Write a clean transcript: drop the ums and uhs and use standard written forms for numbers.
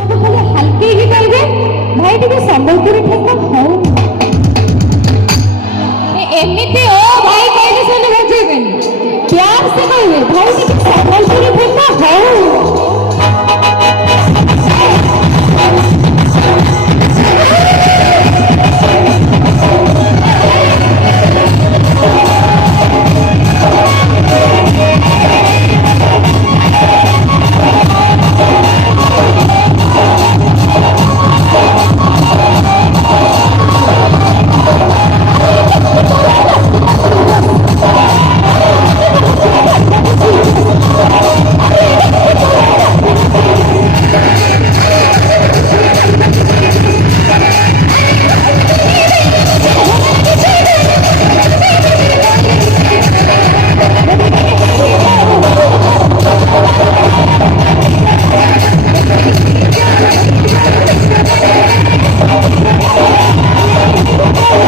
हल्के ही कहे भाई टे संबलपुरी ठेका हौ एमती ओ भाई कहले से बजेबे प्यार से कहे भाई टे संबलपुरी ठेका हौ